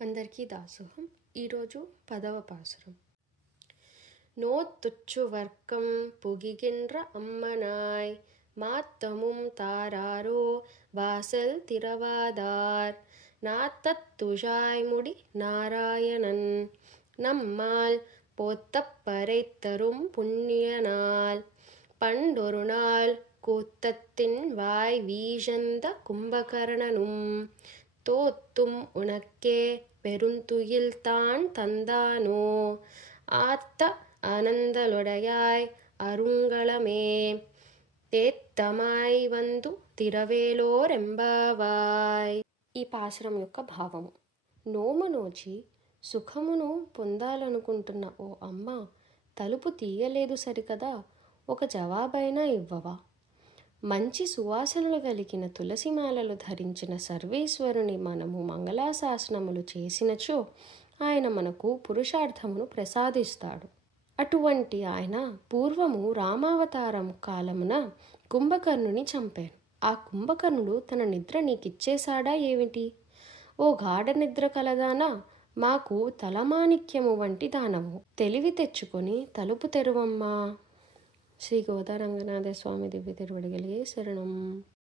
అందరికీ దాసోహం. ఈరోజు 10వ పాసురం. நோத்துச்சு வர்க்கம் புகிகின்ற அம்மனாய் மாத்தமும் தாராரோ வாசல் திறவாதார் நாத்தத்துழாய் முடி நாராயணன் நம்மால் போத்தப்பறைத்தரும் புண்ணிய நாள் பண்டொரு நாள் கூத்தத்தின் வாய் வீழந்த கும்பகர்ணனும் தோத்தும் உனக்கே பெருந்துயில் தான் தந்தானோ ஆத்த ఆనందలొడయాయ్ అరుంగళమే తేత్తమాయ్ వందు తిరవేలోరెంబావాయ్. ఈ పాసురం యొక్క భావము: నోము నోచి సుఖమును పొందాలనుకుంటున్న ఓ అమ్మ, తలుపు తీయలేదు సరికదా, ఒక జవాబైనా ఇవ్వవా? మంచి సువాసనలు కలిగిన తులసిమాలలు ధరించిన సర్వేశ్వరుని మనము మంగళాశాసనములు చేసినచో ఆయన మనకు పురుషార్థమును ప్రసాదిస్తాడు. అటువంటి ఆయన పూర్వము రామావతారం కాలమున కుంభకర్ణుని చంపాను. ఆ కుంభకర్ణుడు తన నిద్ర నీకిచ్చేశాడా ఏమిటి? ఓ గాఢ నిద్ర కలదానా, మాకు తలమాణిక్యము వంటి దానము, తెలివి తెచ్చుకొని తలుపు తెరువమ్మా. శ్రీ గోదారంగనాథ స్వామి దివ్య తిరువడిగలే శరణం.